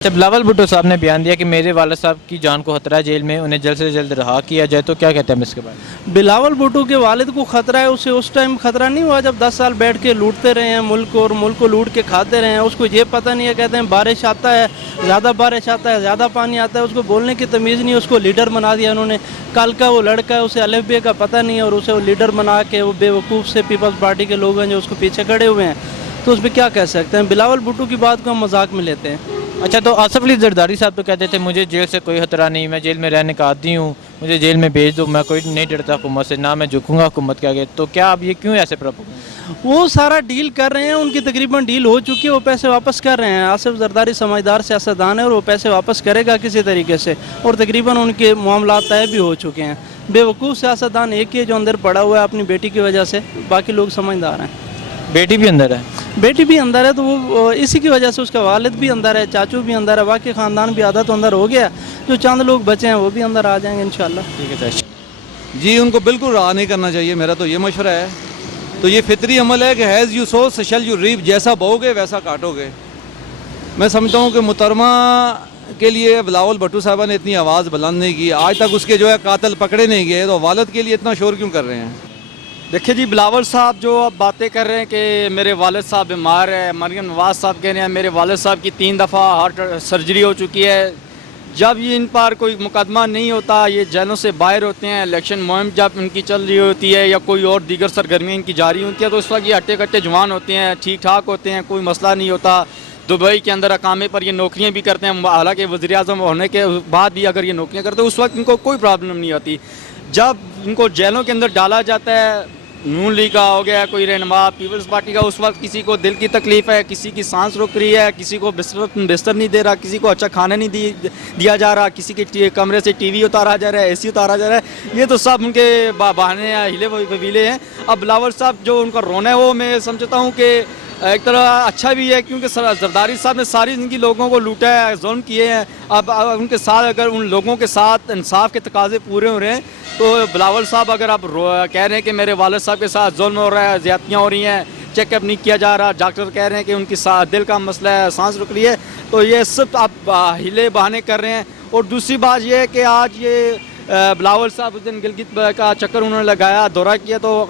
بلاول بھٹو صاحب نے بیان دیا کہ میرے والد صاحب کی جان کو خطرہ ہے جیل میں، انہیں جلد سے جلد رہا کیا جائے، تو کیا کہتے ہیں اس کے بارے میں؟ بلاول بھٹو کے والد کو خطرہ ہے، اسے اس ٹائم خطرہ نہیں ہوا جب 10 سال بیٹھ کے لوٹتے رہے ہیں ملک کو، اور ملک کو لوٹ کے کھاتے رہے ہیں. اس کو یہ پتہ نہیں ہے، کہتے ہیں بارش آتا ہے، زیادہ بارش آتا ہے، زیادہ پانی آتا ہے، اس کو بولنے کی تمیز نہیں، اس کو لیڈر بنا دیا انہوں نے. کل کا وہ لڑکا ہے، اسے الف بے کا پتہ نہیں ہے، اور اسے وہ لیڈر بنا کے وہ بیوقوف سے پیپلز پارٹی کے لوگ ہیں جو اس کو پیچھے کھڑے ہوئے ہیں. تو اس پہ کیا کہہ سکتے ہیں؟ بلاول بھٹو کی بات کو ہم مذاق میں لیتے ہیں. اچھا، تو آصف علی زرداری صاحب تو کہتے تھے مجھے جیل سے کوئی خطرہ نہیں، میں جیل میں رہنے کا عادی ہوں، مجھے جیل میں بھیج دو، میں کوئی نہیں ڈرتا حکومت سے، نہ میں جھکوں گا حکومت کے آگے. تو کیا اب یہ کیوں ایسے وہ سارا ڈیل کر رہے ہیں، ان کی تقریباً ڈیل ہو چکی ہے، وہ پیسے واپس کر رہے ہیں. آصف زرداری سمجھدار سیاستدان ہے اور وہ پیسے واپس کرے گا کسی طریقے سے، اور تقریباً ان کے معاملات طے بھی ہو چکے ہیں. بیوقوف سیاستدان ایک ہی ہے جو اندر پڑا ہوا ہے اپنی بیٹی کی وجہ سے، باقی لوگ سمجھدار ہیں. بیٹی بھی اندر ہے؟ بیٹی بھی اندر ہے، تو وہ اسی کی وجہ سے اس کا والد بھی اندر ہے، چاچو بھی اندر ہے، باقی خاندان بھی آدھا تو اندر ہو گیا. جو چند لوگ بچے ہیں وہ بھی اندر آ جائیں گے انشاءاللہ. ٹھیک ہے سر. جی ان کو بالکل رہا نہیں کرنا چاہیے، میرا تو یہ مشورہ ہے. تو یہ فطری عمل ہے کہ ہیز یو سو شل یو ریپ، جیسا بو گے ویسا کاٹو گے. میں سمجھتا ہوں کہ محترمہ کے لیے بلاول بھٹو صاحبہ نے اتنی آواز بلند نہیں کی، آج تک اس کے جو ہے قاتل پکڑے نہیں گئے، تو والد کے لیے اتنا شور کیوں کر رہے ہیں؟ دیکھیں جی، بلاول صاحب جو اب باتیں کر رہے ہیں کہ میرے والد صاحب بیمار ہے، مریم نواز صاحب کہہ رہے ہیں میرے والد صاحب کی 3 دفعہ ہارٹ سرجری ہو چکی ہے. جب یہ ان پر کوئی مقدمہ نہیں ہوتا، یہ جیلوں سے باہر ہوتے ہیں، الیکشن مہم جب ان کی چل رہی ہوتی ہے یا کوئی اور دیگر سرگرمیاں ان کی جاری ہوتی ہیں، تو اس وقت یہ ہٹے کٹے جوان ہوتے ہیں، ٹھیک ٹھاک ہوتے ہیں، کوئی مسئلہ نہیں ہوتا. دبئی کے اندر اقامے پر یہ نوکریاں بھی کرتے ہیں، حالانکہ وزیر اعظم ہونے کے بعد بھی اگر یہ نوکریاں کرتے ہیں اس وقت ان کو کوئی پرابلم نہیں آتی. جب ان کو جیلوں کے اندر ڈالا جاتا ہے، نون لیگ کا ہو گیا کوئی رہنما، پیپلز پارٹی کا، اس وقت کسی کو دل کی تکلیف ہے، کسی کی سانس رک رہی ہے، کسی کو بستر نہیں دے رہا، کسی کو اچھا کھانا نہیں دیا جا رہا، کسی کے کمرے سے ٹی وی اتارا جا رہا ہے، اے سی اتارا جا رہا ہے. یہ تو سب ان کے بہانے ہیں، ہیلے ویلے ہیں. اب بلاول صاحب جو ان کا رونا ہے وہ میں سمجھتا ہوں کہ ایک طرح اچھا بھی ہے، کیونکہ زرداری صاحب نے ساری زندگی لوگوں کو لوٹا ہے، ظلم کیے ہیں. اب ان کے ساتھ اگر ان لوگوں کے ساتھ انصاف کے تقاضے پورے ہو رہے ہیں، تو بلاول صاحب اگر آپ کہہ رہے ہیں کہ میرے والد صاحب کے ساتھ ظلم ہو رہا ہے، زیادتیاں ہو رہی ہیں، چیک اپ نہیں کیا جا رہا، ڈاکٹر کہہ رہے ہیں کہ ان کی دل کا مسئلہ ہے، سانس رک رہی ہے، تو یہ سب آپ ہیلے بہانے کر رہے ہیں. اور دوسری بات یہ ہے کہ آج یہ بلاول صاحب اس دن گلگت کا چکر انہوں نے لگایا، دورہ کیا، تو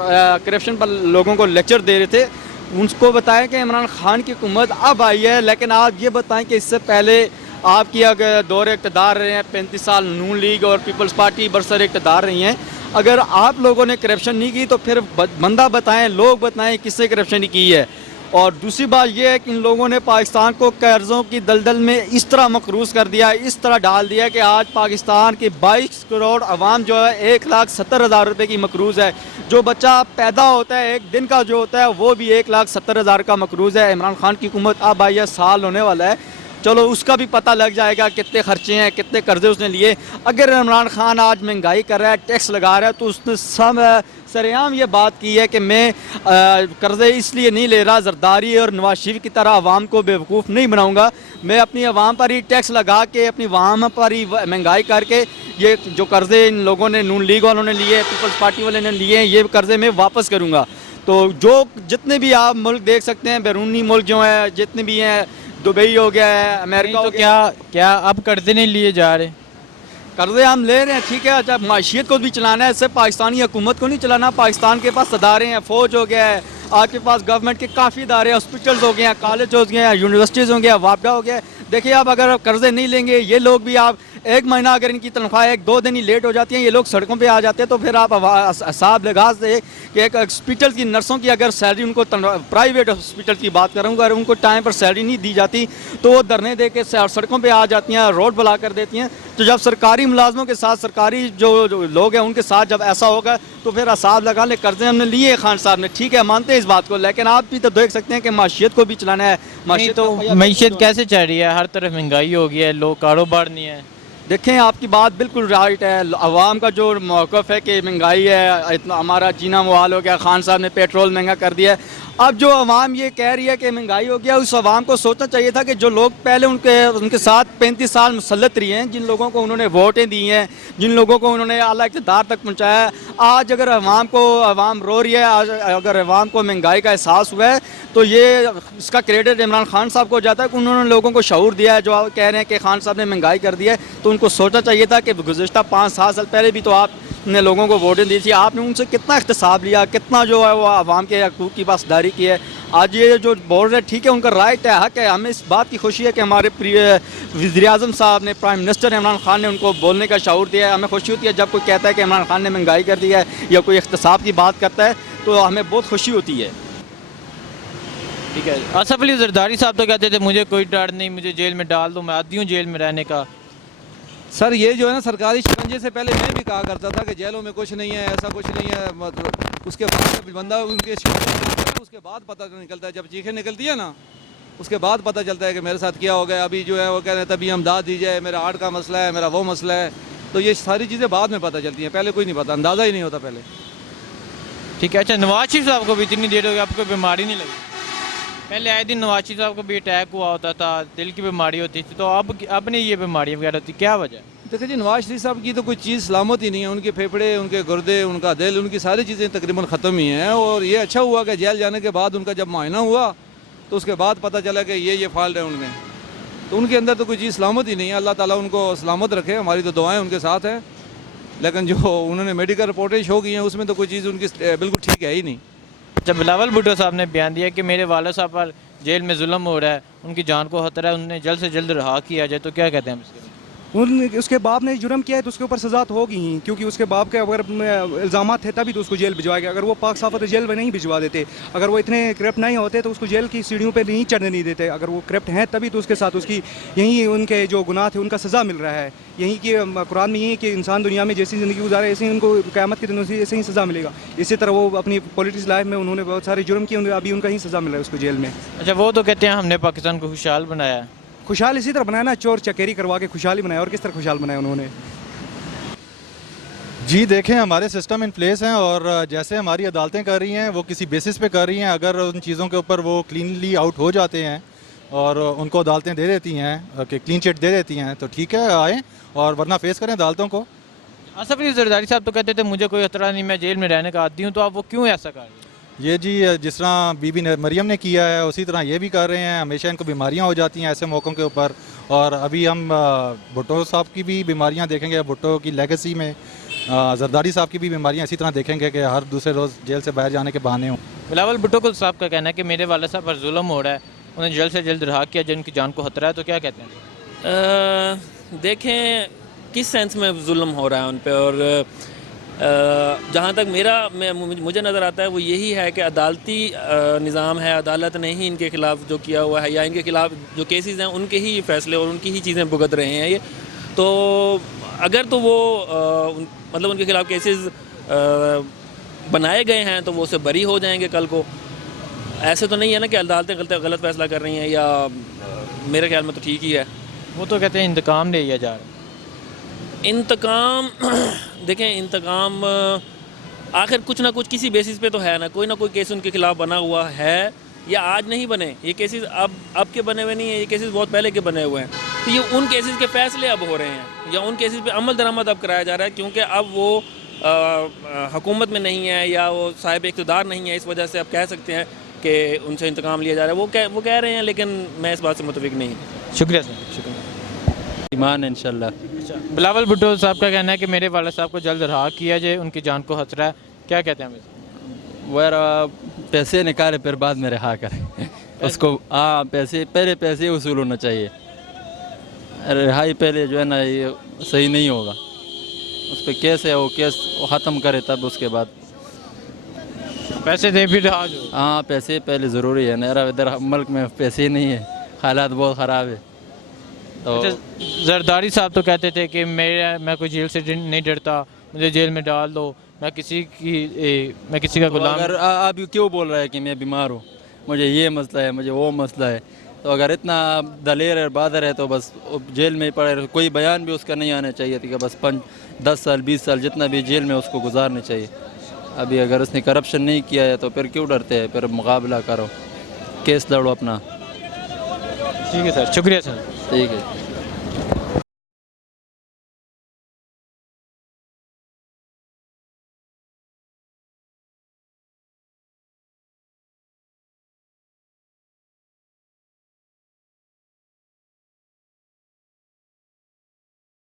کرپشن پر لوگوں کو لیکچر دے رہے تھے. ان کو بتائیں کہ عمران خان کی حکومت اب آئی ہے، لیکن آپ یہ بتائیں کہ اس سے پہلے آپ کی اگر دور اقتدار رہے ہیں 35 سال، نون لیگ اور پیپلز پارٹی برسر اقتدار رہی ہیں، اگر آپ لوگوں نے کرپشن نہیں کی تو پھر بندہ بتائیں، لوگ بتائیں کس سے کرپشن کی ہے. اور دوسری بات یہ ہے کہ ان لوگوں نے پاکستان کو قرضوں کی دلدل میں اس طرح مقروض کر دیا، اس طرح ڈال دیا کہ آج پاکستان کی 22 کروڑ عوام جو ہے 1,70,000 روپے کی مقروض ہے. جو بچہ پیدا ہوتا ہے ایک دن کا جو ہوتا ہے وہ بھی 1,70,000 کا مقروض ہے. عمران خان کی حکومت اب آئی ہے، سال ہونے والا ہے، چلو اس کا بھی پتہ لگ جائے گا کتنے خرچے ہیں، کتنے قرضے اس نے لیے. اگر عمران خان آج مہنگائی کر رہا ہے، ٹیکس لگا رہا ہے، تو اس نے سرعام یہ بات کی ہے کہ میں قرضے اس لیے نہیں لے رہا، زرداری اور نواز شریف کی طرح عوام کو بیوقوف نہیں بناؤں گا، میں اپنی عوام پر ہی ٹیکس لگا کے، اپنی عوام پر ہی مہنگائی کر کے یہ جو قرضے ان لوگوں نے، نون لیگ والوں نے لیے، پیپلز پارٹی والے نے لیے ہیں، یہ قرضے میں واپس کروں گا. تو جو جتنے بھی آپ ملک دیکھ سکتے ہیں، بیرونی ملک جو ہیں جتنے بھی ہیں، دبئی ہو گیا ہے، امریکہ ہو گیا، کیا اب قرضے نہیں لیے جا رہے؟ قرضے ہم لے رہے ہیں، ٹھیک ہے، جب معیشت کو بھی چلانا ہے، صرف پاکستانی حکومت کو نہیں چلانا. پاکستان کے پاس ادارے ہیں، فوج ہو گیا ہے، آپ کے پاس گورنمنٹ کے کافی ادارے، ہاسپٹلز ہو گئے ہیں، کالج ہو گئے ہیں، یونیورسٹیز ہو گیا، وابڈا ہو گیا ہے. دیکھیے اب اگر قرضے نہیں لیں گے یہ لوگ بھی، آپ ایک مہینہ اگر ان کی تنخواہ 1-2 دن ہی لیٹ ہو جاتی ہیں، یہ لوگ سڑکوں پہ آ جاتے ہیں، تو پھر آپ حساب لگا دیں کہ ایک ہاسپٹل کی نرسوں کی اگر سیلری ان کو، پرائیویٹ ہاسپٹل کی بات کروں گا، اگر ان کو ٹائم پر سیلری نہیں دی جاتی تو وہ دھرنے دے کے سڑکوں پہ آ جاتی ہیں، روڈ بلا کر دیتی ہیں. تو جب سرکاری ملازموں کے ساتھ، سرکاری جو لوگ ہیں ان کے ساتھ جب ایسا ہوگا تو پھر حساب لگا لیں. قرضے ہم نے لیے خان صاحب نے، ٹھیک ہے، مانتے ہیں اس بات کو، لیکن آپ بھی تو دیکھ سکتے ہیں کہ معیشت کو بھی چلانا ہے. معیشت کیسے چل رہی ہے؟ ہر طرف مہنگائی ہو گئی ہے، لوگ کاروبار نہیں ہے. دیکھیں آپ کی بات بالکل رائٹ ہے. عوام کا جو موقف ہے کہ مہنگائی ہے، اتنا ہمارا جینا محال ہو گیا، خان صاحب نے پیٹرول مہنگا کر دیا ہے. اب جو عوام یہ کہہ رہی ہے کہ مہنگائی ہو گیا، اس عوام کو سوچنا چاہیے تھا کہ جو لوگ پہلے ان کے ساتھ 35 سال مسلط رہے ہیں، جن لوگوں کو انہوں نے ووٹیں دی ہیں، جن لوگوں کو انہوں نے اعلیٰ اقتدار تک پہنچایا ہے، آج اگر عوام رو رہی ہے، آج اگر عوام کو مہنگائی کا احساس ہوا ہے تو یہ اس کا کریڈٹ عمران خان صاحب کو جاتا ہے کہ انہوں نے لوگوں کو شعور دیا ہے. جو کہہ رہے ہیں کہ خان صاحب نے مہنگائی کر دی ہے، تو ان کو سوچنا چاہیے تھا کہ گزشتہ 5-7 سال پہلے بھی تو آپ نے لوگوں کو ووٹیں دی تھی، آپ نے ان سے کتنا احتساب لیا، کتنا جو ہے وہ عوام کے حقوق کی پاسداری کی ہے. آج یہ جو بول رہے ٹھیک ہے، ان کا رائٹ ہے، حق ہے. ہمیں اس بات کی خوشی ہے کہ ہمارے وزیر اعظم صاحب نے، پرائم منسٹر عمران خان نے ان کو بولنے کا شعور دیا ہے. ہمیں خوشی ہوتی ہے جب کوئی کہتا ہے کہ عمران خان نے مہنگائی کر دی ہے یا کوئی احتساب کی بات کرتا ہے، تو ہمیں بہت خوشی ہوتی ہے. ٹھیک ہے. آصف علی زرداری صاحب تو کہتے تھے مجھے کوئی ڈر نہیں، مجھے جیل میں ڈال دو، میں عادی ہوں جیل میں رہنے کا. سر یہ جو ہے نا سرکاری شکنجے سے پہلے میں بھی کہا کرتا تھا کہ جیلوں میں کچھ نہیں ہے، ایسا کچھ نہیں ہے. مطلب اس کے بعد جب بندہ ان کے اس کے بعد پتہ نکلتا ہے، جب چیخیں نکلتی ہے نا اس کے بعد پتہ چلتا ہے کہ میرے ساتھ کیا ہو گیا. ابھی جو ہے وہ کہہ رہے ہیں تبھی امداد دی جائے، میرا آرٹ کا مسئلہ ہے، میرا وہ مسئلہ ہے. تو یہ ساری چیزیں بعد میں پتہ چلتی ہیں، پہلے کوئی نہیں پتہ، اندازہ ہی نہیں ہوتا پہلے. ٹھیک ہے. اچھا، نواز شریف صاحب کو بھی اتنی دیر ہو گئی، آپ کو بیماری نہیں لگی؟ پہلے آئے دن نواز شریف صاحب کو بھی اٹیک ہوا ہوتا تھا، دل کی بیماری ہوتی تھی، تو اب نہیں یہ بیماری وغیرہ ہوتی، کیا وجہ ہے؟ دیکھیں جی، نواز شریف صاحب کی تو کوئی چیز سلامت ہی نہیں ہے. ان کے پھیپھڑے، ان کے گردے، ان کا دل، ان کی ساری چیزیں تقریباً ختم ہی ہیں. اور یہ اچھا ہوا کہ جیل جانے کے بعد ان کا جب معائنہ ہوا تو اس کے بعد پتہ چلا کہ یہ فالٹ ہے ان میں. تو ان کے اندر تو کوئی چیز سلامت ہی نہیں ہے. اللہ تعالیٰ ان کو سلامت رکھے، ہماری تو دعائیں ان کے ساتھ ہیں. لیکن جو انہوں نے میڈیکل رپورٹیں شو کی ہیں اس میں تو کوئی چیز ان کی بالکل ٹھیک ہے ہی نہیں. جب بلاول بھٹو صاحب نے بیان دیا کہ میرے والد صاحب پر جیل میں ظلم ہو رہا ہے، ان کی جان کو خطرہ ہے، انہیں جلد سے جلد رہا کیا جائے، تو کیا کہتے ہیں ہم اس کے لیے؟ اس کے باپ نے جرم کیا ہے تو اس کے اوپر سزا تو ہوگی ہی، کیونکہ اس کے باپ کے اگر الزامات تھے تبھی تو اس کو جیل بھجوایا گیا. اگر وہ پاک صاف ہوتے جیل میں نہیں بھجوا دیتے، اگر وہ اتنے کرپٹ نہیں ہوتے تو اس کو جیل کی سیڑھیوں پہ نہیں چڑھنے نہیں دیتے. اگر وہ کرپٹ ہیں تبھی تو اس کے ساتھ اس کی یہی ان کے جو گناہ تھے ان کا سزا مل رہا ہے. یہی کہ قرآن میں یہی کہ انسان دنیا میں جیسی زندگی گزارے ایسے ہی ان کو قیامت کے دنوں سے ایسے ہی سزا ملے گا. اسی طرح وہ اپنی پولیٹکس لائف میں انہوں نے بہت سارے جرم کیے، ابھی ان کا ہی سزا مل رہا ہے اس کو جیل میں. اچھا، وہ تو کہتے ہیں ہم نے پاکستان کو خوشحال بنایا ہے. خوشحال اسی طرح بنایا نا، چور چکیری کروا کے خوشحال ہی بنایا. اور کس طرح خوشحال بنایا انہوں نے؟ جی دیکھیں، ہمارے سسٹم ان پلیس ہیں اور جیسے ہماری عدالتیں کر رہی ہیں وہ کسی بیسس پہ کر رہی ہیں. اگر ان چیزوں کے اوپر وہ کلینلی آؤٹ ہو جاتے ہیں اور ان کو عدالتیں دے دیتی ہیں کہ کلین چٹ دے دیتی ہیں تو ٹھیک ہے، آئیں، اور ورنہ فیس کریں عدالتوں کو. آصف علی زرداری صاحب تو کہتے تھے مجھے کوئی خطرہ نہیں، میں جیل میں رہنے کا عادی ہوں، تو آپ وہ کیوں ایسا کر رہے ہیں؟ یہ جی جس طرح بی بی مریم نے کیا ہے اسی طرح یہ بھی کر رہے ہیں. ہمیشہ ان کو بیماریاں ہو جاتی ہیں ایسے موقعوں کے اوپر. اور ابھی ہم بھٹو صاحب کی بھی بیماریاں دیکھیں گے، بھٹو کی لیگیسی میں زرداری صاحب کی بھی بیماریاں اسی طرح دیکھیں گے کہ ہر دوسرے روز جیل سے باہر جانے کے بہانے ہوں. بلاول بھٹو کو صاحب کا کہنا ہے کہ میرے والد صاحب پر ظلم ہو رہا ہے، انہیں جلد سے جلد رہا کیا، جن کی جان کو خطرہ ہے، تو کیا کہتے ہیں؟ دیکھیں کس سینس میں ظلم ہو رہا ہے ان پہ، اور جہاں تک مجھے نظر آتا ہے وہ یہی ہے کہ عدالتی نظام ہے، عدالت نے ہی ان کے خلاف جو کیا ہوا ہے یا ان کے خلاف جو کیسز ہیں ان کے ہی فیصلے اور ان کی ہی چیزیں بھگت رہے ہیں یہ. تو اگر تو وہ مطلب ان کے خلاف کیسز بنائے گئے ہیں تو وہ اسے بری ہو جائیں گے کل کو. ایسے تو نہیں ہے نا کہ عدالتیں غلط فیصلہ کر رہی ہیں، یا میرے خیال میں تو ٹھیک ہی ہے. وہ تو کہتے ہیں انتقام لیا جا رہا ہے. انتقام دیکھیں، انتقام آخر کچھ نہ کچھ کسی بیسس پہ تو ہے نا، کوئی نہ کوئی کیس ان کے خلاف بنا ہوا ہے، یا آج نہیں بنے یہ کیسز، اب کے بنے ہوئے نہیں ہیں، یہ کیسز بہت پہلے کے بنے ہوئے ہیں. تو یہ ان کیسز کے فیصلے اب ہو رہے ہیں، یا ان کیسز پہ عمل درآمد اب کرایا جا رہا ہے، کیونکہ اب وہ حکومت میں نہیں ہے یا وہ صاحب اقتدار نہیں ہے. اس وجہ سے اب کہہ سکتے ہیں کہ ان سے انتقام لیا جا رہا ہے. وہ کہہ رہے ہیں، لیکن میں اس بات سے متفق نہیں. شکریہ سر. شکریہ. ایمان انشاءاللہ. بلاول بھٹو صاحب کا کہنا ہے کہ میرے والد صاحب کو جلد رہا کیا جائے، ان کی جان کو خطرہ ہے، کیا کہتے ہیں ہم؟ وہ پیسے نکالے پھر بعد میں رہا کریں اس کو. ہاں، پیسے وصول ہونا چاہیے. رہائی پہلے جو ہے نا یہ صحیح نہیں ہوگا. اس پہ کیس ہے، وہ کیس وہ ختم کرے تب اس کے بعد پیسے دے بھی رہا جو. ہاں، پیسے پہلے ضروری ہے. میرا ادھر ملک میں پیسے نہیں ہے، حالات بہت خراب ہے. تو زرداری صاحب تو کہتے تھے کہ میں کوئی جیل سے نہیں ڈرتا، مجھے جیل میں ڈال دو، میں کسی کا غلام. اگر آپ کیوں بول رہا ہے کہ میں بیمار ہوں، مجھے یہ مسئلہ ہے، مجھے وہ مسئلہ ہے، تو اگر اتنا دلیر اور بہادر ہے تو بس جیل میں ہی پڑے. کوئی بیان بھی اس کا نہیں آنا چاہیے تھا کہ بس 10 سال 20 سال جتنا بھی جیل میں اس کو گزارنے چاہیے. ابھی اگر اس نے کرپشن نہیں کیا ہے تو پھر کیوں ڈرتے ہیں؟ پھر مقابلہ کرو، کیس لڑو اپنا. ٹھیک ہے سر، شکریہ سر. ٹھیک ہے.